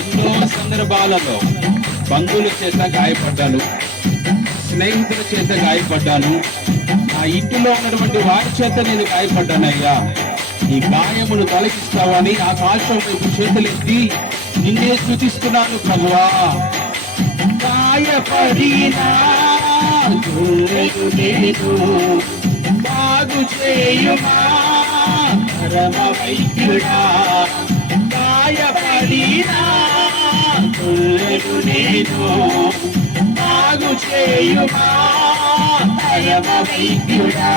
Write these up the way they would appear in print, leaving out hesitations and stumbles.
ఎన్నో సందర్భాలలో బంధువుల చేత గాయపడ్డాను, స్నేహితుల చేత గాయపడ్డాను, ఆ ఇంటిలో ఉన్నటువంటి వారి చేత నేను గాయపడ్డానయ్యా. ఈ గాయమును తొలగిస్తావని ఆకాశం వైపు చేతులెత్తి నిన్నే స్తుతిస్తున్నాను ప్రభువా. గాయపడినా బాగు చేయుమా పరమ వైద్యుడా. గాయపడినా నేను బాగు చేయుమా పరమ వైద్యుడా.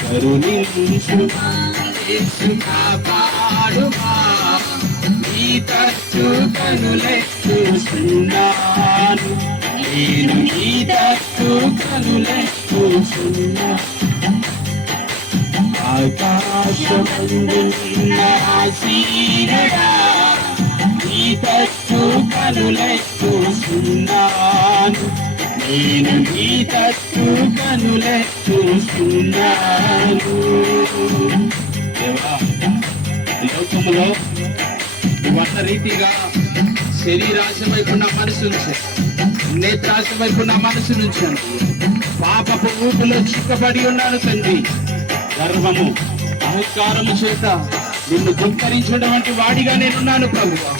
కరుణించుమా కాపాడుమా నీ తట్టు కనులెత్తుచున్నాను, నేను నీ తట్టు కనులెత్తుచున్నాను. ఆకాశమందున్న ఆశీనుడా నీ తట్టు కనులెత్తుచున్నాను, నేను నీ తట్టు కనులెత్తుచున్నాను. లోకములో వంట రీతిగా శరీరాశ వైపు నా మనసు ఉంచాను, నేత్రాశ వైపు నా మనసు ఉంచాను. పాపపు ఊపిలో చిక్కబడి ఉన్నాను తండ్రి. గర్వము అహంకారము చేత నిన్ను ధిక్కరించినటువంటి వాడిగా నేనున్నాను ప్రభువా.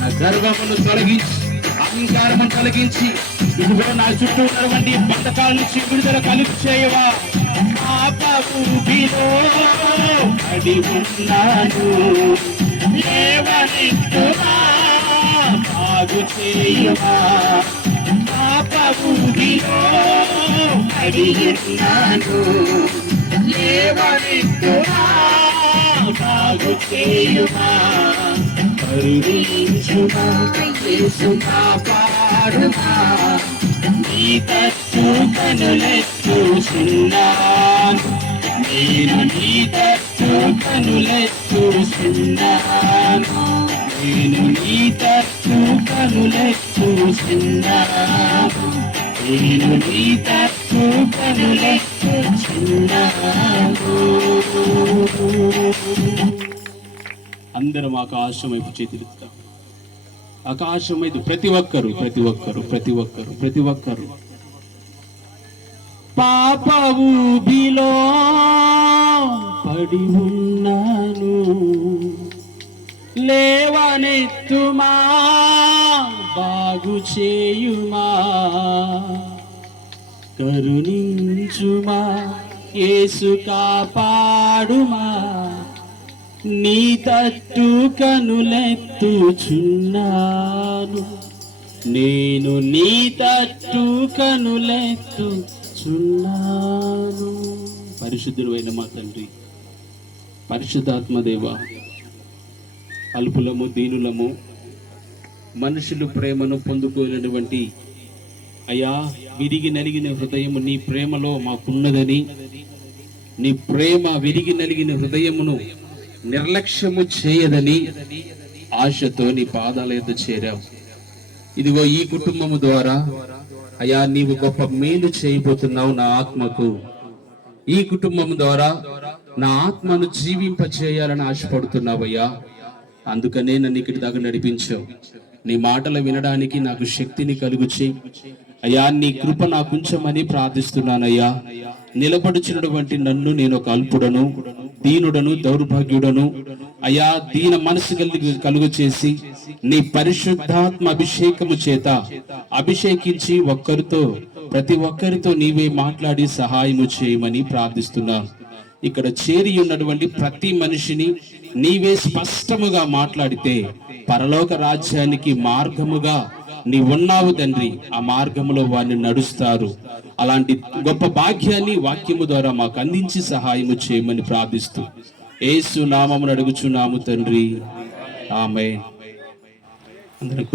నా గర్వమును తొలగించి అహంకారము తొలగించి ఇదిగో నా చుట్టూ ఉన్నటువంటి బంధకాల నుంచి విడుదల కలుగు చేయవా. పాపూపిలో పడి ఉన్నాను, లేవనెత్తుమా బాగు చేయవా. పాపూపిలో పడి ఉన్నాను, లేవనెత్తుమా బాగు చేయవా. కరుణించుమా యేసు కాపాడుమా నీ తట్టు కనులెత్తుచున్నాను, నేను నీ తట్టు కనులెత్తుచున్నాను, నేను నీ తట్టు కనులెత్తుచున్నాను, నేను నీ తట్టు కనులెత్తుచున్నాను. అందరం ఆకాశం వైపు చేతులెత్తుతాం. ఆకాశం వైపు ప్రతి ఒక్కరు ప్రతి ఒక్కరు ప్రతి ఒక్కరు ప్రతి ఒక్కరు పాప ఊబిలో పడి ఉన్నాను, లేవనెత్తుమా బాగు చేయుమా. కరుణించుమా యేసు కాపాడుమా నీ తట్టు కనులెత్తుచున్నాను, నేను నీ తట్టు కనులెత్తుచున్నాను. పరిశుద్ధుడైన మా తండ్రి, పరిశుద్ధాత్మదేవ, అల్పులము దీనులము మనుషులు ప్రేమను పొందుకోలేనటువంటి అయ్యా విరిగి నలిగిన హృదయము నీ ప్రేమలో మాకున్నదని, నీ ప్రేమ విరిగి నలిగిన హృదయమును నిర్లక్ష్యము చేయదని ఆశతో నీ పాదాల యొద్ద చేరావు. ఇదిగో ఈ కుటుంబము ద్వారా అయ్యా నీవు గొప్ప మేలు చేయబోతున్నావు నా ఆత్మకు. ఈ కుటుంబం ద్వారా నా ఆత్మను జీవింప చేయాలని ఆశపడుతున్నావయ్యా. అందుకనే నన్ను ఇక్కడి దాకా నడిపించావు. నీ మాటలు వినడానికి నాకు శక్తిని కలుగు చేయి అయ్యా. నీ కృప నాకుంచమని ప్రార్థిస్తున్నానయ్యా. నిలబడుచున్నటువంటి నన్ను నేను ఒక అల్పుడను, దీనుడను, దౌర్భాగ్యుడను అయ్యా. దీన మనసు కలుగు చేసి నీ పరిశుద్ధాత్మ అభిషేకము చేత అభిషేకించి ప్రతి ఒక్కరితో నీవే మాట్లాడి సహాయము చేయమని ప్రార్థిస్తున్నాను. ఇక్కడ చేరి ఉన్నటువంటి ప్రతి మనిషిని నీవే స్పష్టముగా మాట్లాడితే పరలోక రాజ్యానికి మార్గముగా నీ ఉన్నావు తండ్రి. ఆ మార్గములో వారిని నడుస్తారు. అలాంటి గొప్ప భాగ్యాన్ని వాక్యము ద్వారా మాకు అందించి సహాయము చేయమని ప్రార్థిస్తూ యేసు నామమున అడుగుచున్నాము తండ్రి, ఆమేన్.